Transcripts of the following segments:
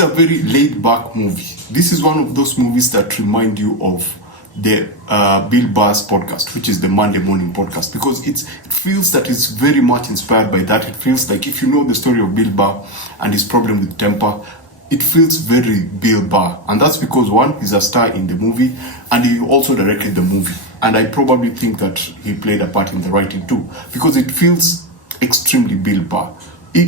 is a very laid-back movie. This is one of those movies that remind you of the Bill Burr's podcast, which is the Monday Morning Podcast, because it feels that it's very much inspired by that. It feels like if you know the story of Bill Burr and his problem with temper, it feels very Bill Burr. And that's because, one, he's a star in the movie, and he also directed the movie. And I probably think that he played a part in the writing too, because it feels extremely Bill Burr.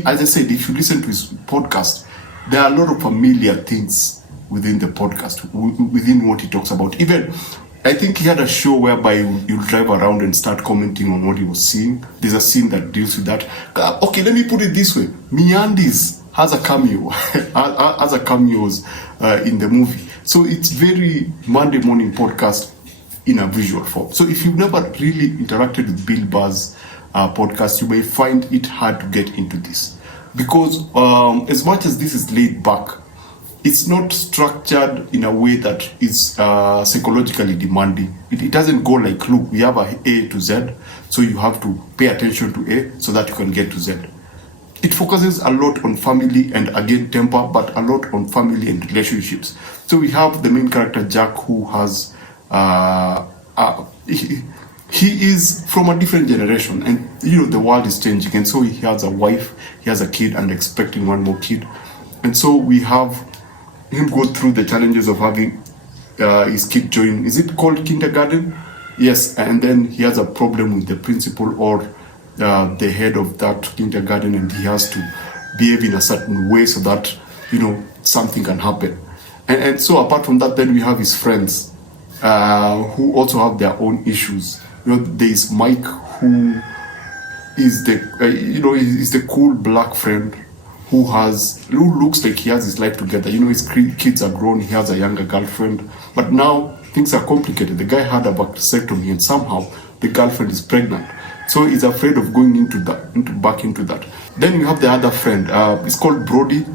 As I said, if you listen to his podcast, there are a lot of familiar things within the podcast, within what he talks about. Even, I think he had a show whereby you drive around and start commenting on what he was seeing. There's a scene that deals with that. Okay, let me put it this way. Meandis has a cameo, has a cameos in the movie. So it's very Monday Morning Podcast in a visual form. So if you've never really interacted with Bill Burr's podcast, you may find it hard to get into this. Because as much as this is laid back, it's not structured in a way that is psychologically demanding. It doesn't go like, look, we have a A to Z, so you have to pay attention to A so that you can get to Z. It focuses a lot on family and, again, temper, but a lot on family and relationships. So we have the main character, Jack, who has... he is from a different generation, and, the world is changing. And so he has a wife, he has a kid, and expecting one more kid. And so we have him go through the challenges of having his kid join, is it called kindergarten? Yes, and then he has a problem with the principal or the head of that kindergarten, and he has to behave in a certain way so that, something can happen. And so apart from that, then we have his friends who also have their own issues. There is Mike, who is the cool black friend who looks like he has his life together. His kids are grown, he has a younger girlfriend, but now things are complicated. The guy had a vasectomy, and somehow the girlfriend is pregnant. So he's afraid of going back into that. Then we have the other friend. It's called Brody,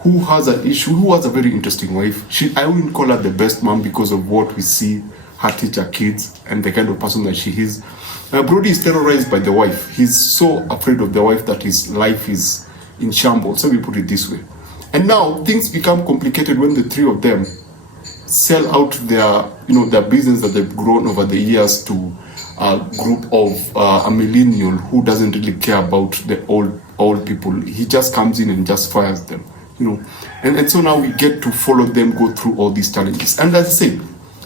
who has an issue, who has a very interesting wife. I wouldn't call her the best mom because of what we see her teach her kids and the kind of person that she is. Brody is terrorized by the wife. He's so afraid of the wife that his life is in shambles. So we put it this way. And now things become complicated when the three of them sell out their business that they've grown over the years to a group of a millennial who doesn't really care about the old people. He just comes in and just fires them, And so now we get to follow them go through all these challenges. And as I say,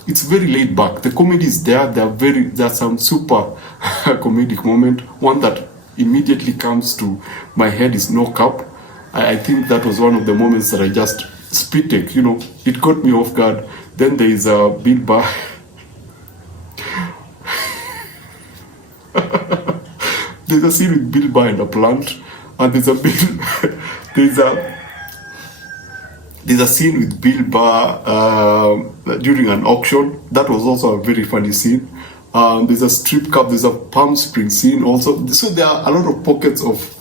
it's very laid back. The comedy is there. There's some super comedic moment. One that immediately comes to my head is No Cap. I think that was one of the moments that I just spit take. It caught me off guard. Then there is a Bill Burr. There's a scene with Bill Burr and a plant, and there's a scene with Bill Burr during an auction. That was also a very funny scene. There's a strip club, there's a Palm Springs scene also. So there are a lot of pockets of,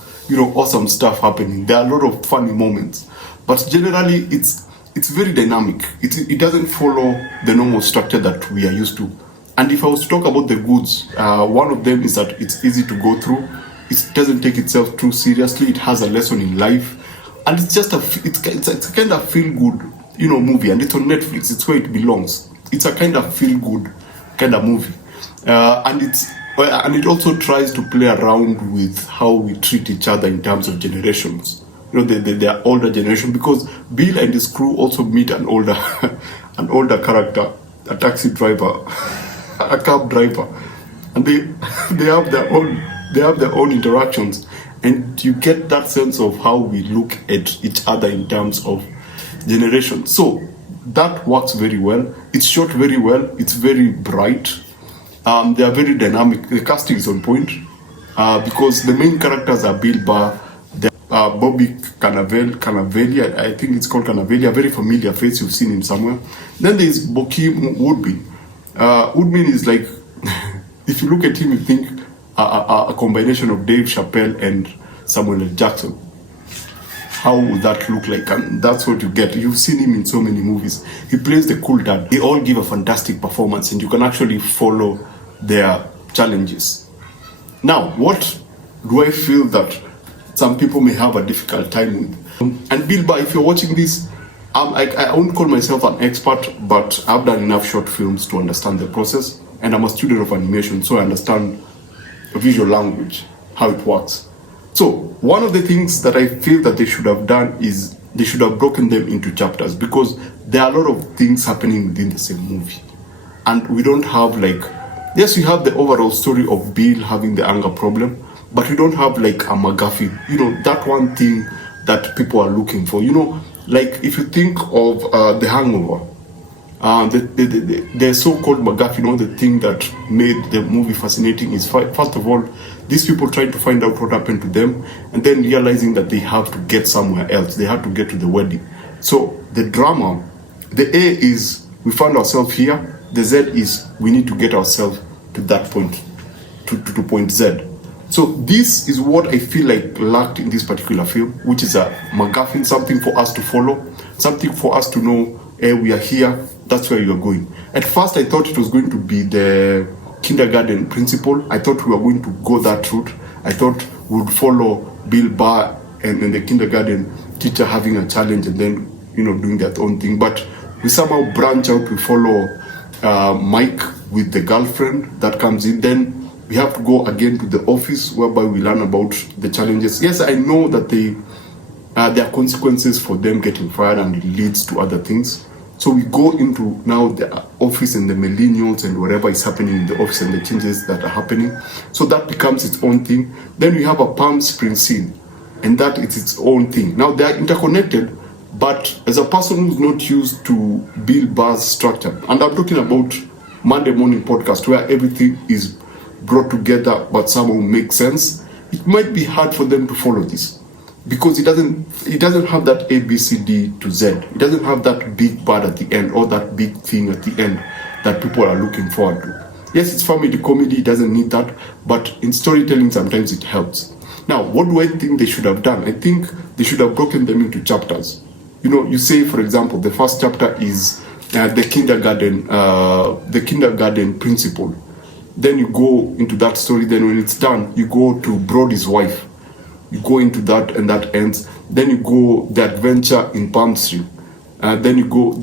awesome stuff happening. There are a lot of funny moments. But generally, it's very dynamic. It doesn't follow the normal structure that we are used to. And if I was to talk about the goods, one of them is that it's easy to go through. It doesn't take itself too seriously. It has a lesson in life. And it's just it's a kind of feel-good, movie. And it's on Netflix. It's where it belongs. It's a kind of feel-good kind of movie. And it also tries to play around with how we treat each other in terms of generations. The older generation, because Bill and his crew also meet an older character, a taxi driver, a cab driver, and they have their own interactions, and you get that sense of how we look at each other in terms of generation. So that works very well. It's shot very well. It's very bright. They are very dynamic. The casting is on point because the main characters are Bill Burr, Bobby Cannavale, I think it's called Cannavale, a very familiar face, you've seen him somewhere. Then there is Bokeem Woodbine. Woodbine is like, if you look at him, you think a combination of Dave Chappelle and Samuel L. Jackson. How would that look like? And that's what you get. You've seen him in so many movies. He plays the cool dad. They all give a fantastic performance, and you can actually follow their challenges. Now, what do I feel that some people may have a difficult time with? And Bill Burr, if you're watching this, I won't call myself an expert, but I've done enough short films to understand the process, and I'm a student of animation, so I understand visual language, how it works. So one of the things that I feel that they should have done is they should have broken them into chapters, because there are a lot of things happening within the same movie, and we don't have like, yes, we have the overall story of Bill having the anger problem, but we don't have like a MacGuffin, you know, that one thing that people are looking for, you know, like if you think of The Hangover, the so-called MacGuffin, you know, the thing that made the movie fascinating is, first of all, these people trying to find out what happened to them, and then realizing that they have to get somewhere else, they have to get to the wedding. So the drama, the A is we found ourselves here, the Z is we need to get ourselves to that point, to point Z. So this is what I feel like lacked in this particular film, which is a MacGuffin, something for us to follow, something for us to know, hey, we are here, that's where you're going. At first I thought it was going to be the kindergarten principal. I thought we were going to go that route. I thought we would follow Bill Burr and the kindergarten teacher having a challenge and then, you know, doing their own thing. But we somehow branch out, we follow Mike with the girlfriend that comes in. Then we have to go again to the office whereby we learn about the challenges. Yes, I know that there are consequences for them getting fired and it leads to other things. So we go into now the office and the millennials and whatever is happening in the office and the changes that are happening. So that becomes its own thing. Then we have a Palm Springs scene, and that is its own thing. Now they are interconnected, but as a person who's not used to Bill Burr's structure, and I'm talking about Monday Morning Podcast where everything is brought together but somehow makes sense, it might be hard for them to follow this, because it doesn't have that A, B, C, D to Z. It doesn't have that big part at the end or that big thing at the end that people are looking forward to. Yes, it's family comedy, it doesn't need that, but in storytelling sometimes it helps. Now, what do I think they should have done? I think they should have broken them into chapters. You know, you say, for example, the first chapter is the kindergarten principal. Then you go into that story, then when it's done, you go to Brody's wife. You go into that and that ends. Then you go the adventure in Palm Springs. Then you go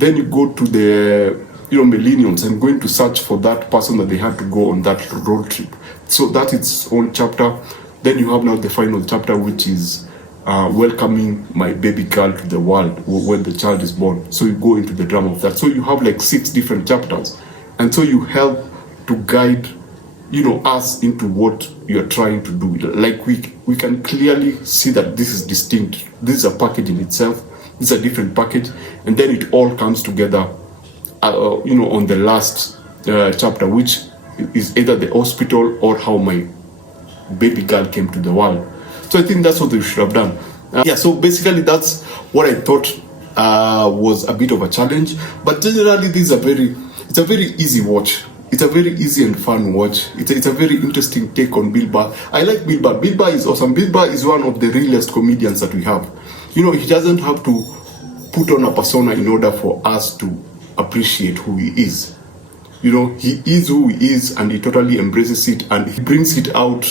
to the millennials and going to search for that person that they had to go on that road trip. So that's its own chapter. Then you have now the final chapter, which is welcoming my baby girl to the world when the child is born. So you go into the drama of that. So you have like 6 different chapters, and so you help to guide us into what you're trying to do. Like we can clearly see that this is distinct. This is a package in itself. This is a different package, and then it all comes together on the last chapter, which is either the hospital or how my baby girl came to the world. So I think that's what they should have done. So basically that's what I thought was a bit of a challenge, but generally it's a very easy watch. It's a very easy and fun watch. It's a very interesting take on Bill Burr. I like Bill Burr. Bill Burr is awesome. Bill Burr is one of the realest comedians that we have. He doesn't have to put on a persona in order for us to appreciate who he is. He is who he is, and he totally embraces it, and he brings it out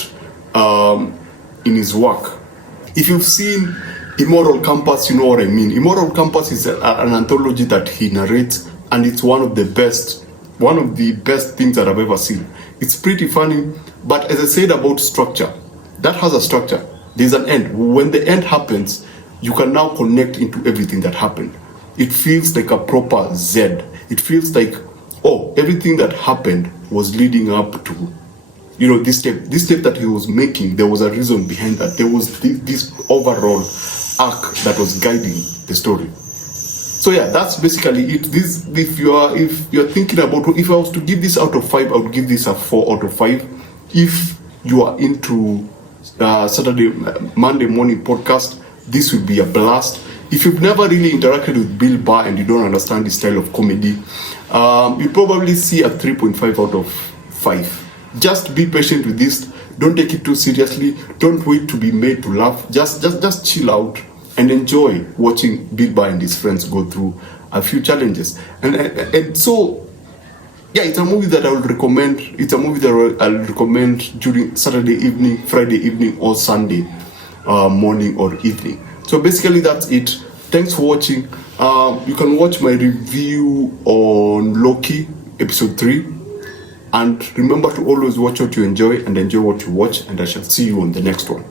in his work. If you've seen Immoral Campus, you know what I mean. Immoral Campus is an anthology that he narrates, and it's one of the best things that I've ever seen. It's pretty funny, but as I said about structure, that has a structure. There's an end. When the end happens, you can now connect into everything that happened. It feels like a proper Z. It feels like, everything that happened was leading up to, this step that he was making. There was a reason behind that. There was this overall arc that was guiding the story. So yeah, that's basically it. If you're thinking about, if I was to give this out of 5, I would give this a 4 out of 5. If you are into Monday Morning Podcast, this will be a blast. If you've never really interacted with Bill Burr and you don't understand his style of comedy, you probably see a 3.5 out of 5. Just be patient with this. Don't take it too seriously. Don't wait to be made to laugh. Just chill out and enjoy watching Bill Burr and his friends go through a few challenges. And so, yeah, it's a movie that I would recommend. It's a movie that I'll recommend during Saturday evening, Friday evening, or Sunday morning or evening. So basically that's it. Thanks for watching. You can watch my review on Loki episode 3, and remember to always watch what you enjoy and enjoy what you watch, and I shall see you on the next one.